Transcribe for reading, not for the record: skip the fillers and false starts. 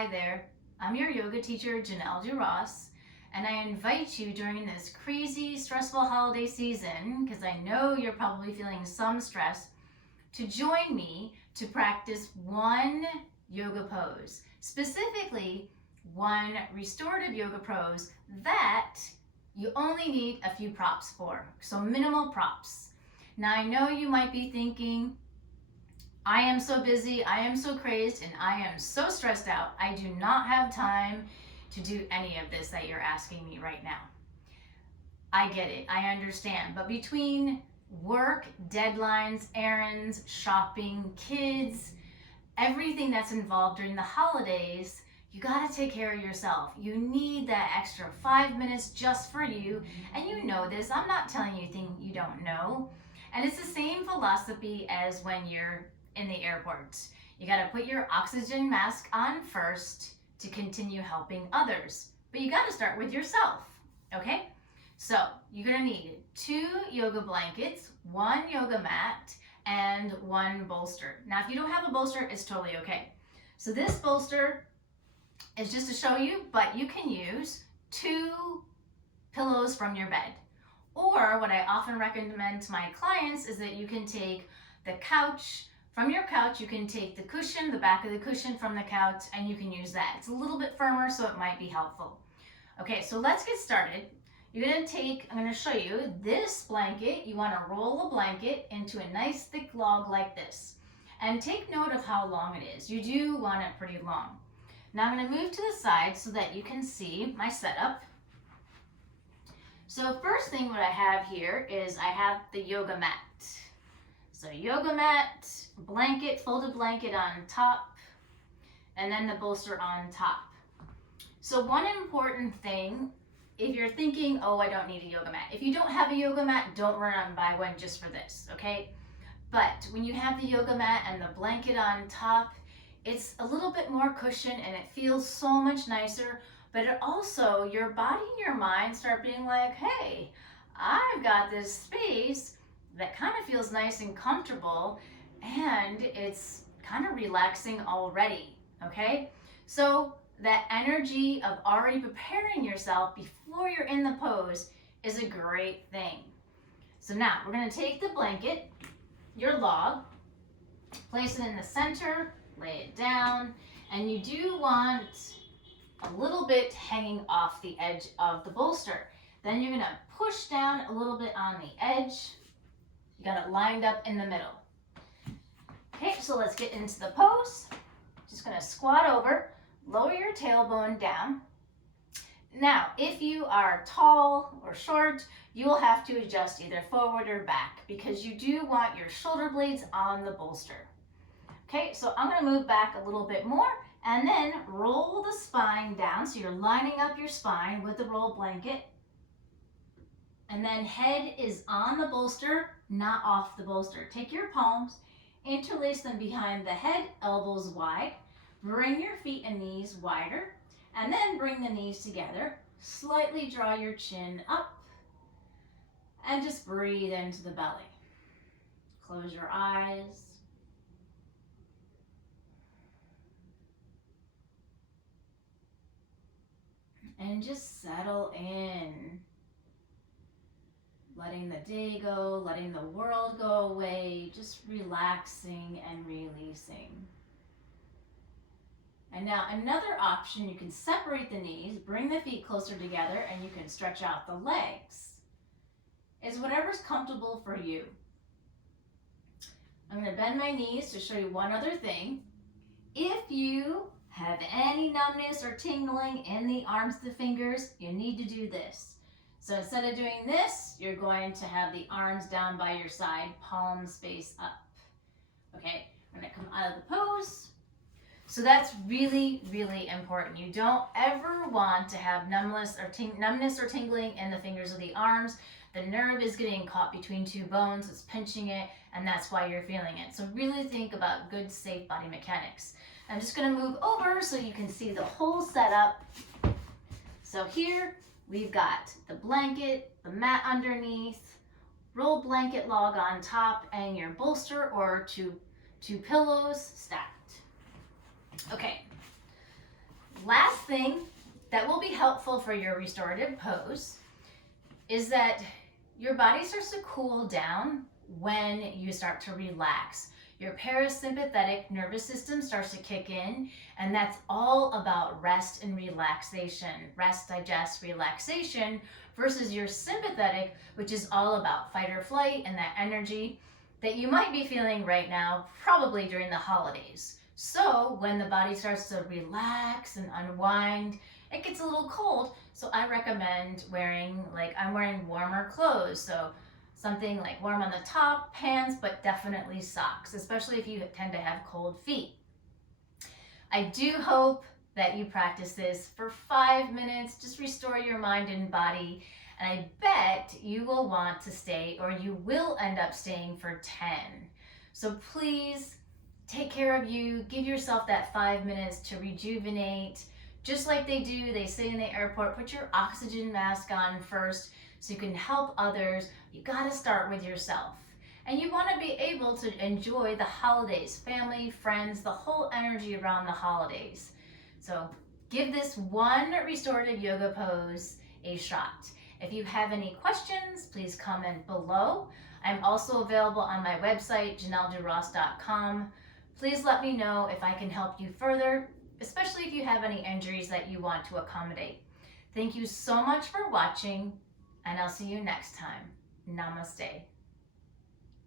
Hi there, I'm your yoga teacher, Janel, and I invite you during this crazy, stressful holiday season, because I know you're probably feeling some stress, to join me to practice one yoga pose, specifically one restorative yoga pose that you only need a few props for, so minimal props. Now I know you might be thinking, I am so busy, I am so crazed, and I am so stressed out. I do not have time to do any of this that you're asking me right now. I get it, I understand, but between work, deadlines, errands, shopping, kids, everything that's involved during the holidays, you gotta take care of yourself. You need that extra 5 minutes just for you, and you know this. I'm not telling you anything you don't know. And it's the same philosophy as when you're in the airport. You gotta put your oxygen mask on first to continue helping others. But you gotta start with yourself, okay? So you're gonna need 2 yoga blankets, 1 yoga mat, and 1 bolster. Now, if you don't have a bolster, it's totally okay. So this bolster is just to show you, but you can use 2 pillows from your bed. Or what I often recommend to my clients is that you can take the couch. From your couch, you can take the cushion, the back of the cushion from the couch, and you can use that. It's a little bit firmer, so it might be helpful. Okay, so let's get started. I'm gonna show you this blanket. You wanna roll a blanket into a nice thick log like this. And take note of how long it is. You do want it pretty long. Now I'm gonna move to the side so that you can see my setup. So first thing what I have here is I have the yoga mat. So yoga mat, blanket, folded blanket on top, and then the bolster on top. So one important thing, if you're thinking, oh, I don't need a yoga mat. If you don't have a yoga mat, don't run out and buy one just for this, okay? But when you have the yoga mat and the blanket on top, it's a little bit more cushion and it feels so much nicer, but it also, your body and your mind start being like, hey, I've got this space that kind of feels nice and comfortable, and it's kind of relaxing already, okay? So that energy of already preparing yourself before you're in the pose is a great thing. So now we're gonna take the blanket, your log, place it in the center, lay it down, and you do want a little bit hanging off the edge of the bolster. Then you're gonna push down a little bit on the edge. You got it lined up in the middle. Okay, so let's get into the pose. Just gonna squat over, lower your tailbone down. Now, if you are tall or short, you will have to adjust either forward or back because you do want your shoulder blades on the bolster. Okay, so I'm gonna move back a little bit more and then roll the spine down. So you're lining up your spine with the roll blanket. And then head is on the bolster, not off the bolster. Take your palms, interlace them behind the head, elbows wide. Bring your feet and knees wider, and then bring the knees together. Slightly draw your chin up, and just breathe into the belly. Close your eyes. And just settle in. Letting the day go, letting the world go away, just relaxing and releasing. And now another option, you can separate the knees, bring the feet closer together, and you can stretch out the legs. It's whatever's comfortable for you. I'm gonna bend my knees to show you one other thing. If you have any numbness or tingling in the arms, the fingers, you need to do this. So instead of doing this, you're going to have the arms down by your side, palms face up. Okay, I'm gonna come out of the pose. So that's really, really important. You don't ever want to have numbness or tingling in the fingers of the arms. The nerve is getting caught between 2 bones, it's pinching it, and that's why you're feeling it. So really think about good, safe body mechanics. I'm just gonna move over so you can see the whole setup. So here, we've got the blanket, the mat underneath, roll blanket log on top, and your bolster or two pillows stacked. Okay, Last thing that will be helpful for your restorative pose is that your body starts to cool down when you start to relax. Your parasympathetic nervous system starts to kick in, and that's all about rest and relaxation. Rest, digest, relaxation, versus your sympathetic, which is all about fight or flight and that energy that you might be feeling right now, probably during the holidays. So when the body starts to relax and unwind, it gets a little cold. So I recommend wearing, like I'm wearing warmer clothes. So something like warm on the top, pants, but definitely socks, especially if you tend to have cold feet. I do hope that you practice this for 5 minutes. Just restore your mind and body. And I bet you will want to stay, or you will end up staying for 10. So please take care of you. Give yourself that 5 minutes to rejuvenate. Just like they say in the airport, put your oxygen mask on first so you can help others. You gotta start with yourself. And you wanna be able to enjoy the holidays, family, friends, the whole energy around the holidays. So give this one restorative yoga pose a shot. If you have any questions, please comment below. I'm also available on my website, janelduross.com. Please let me know if I can help you further, especially if you have any injuries that you want to accommodate. Thank you so much for watching, and I'll see you next time. Namaste.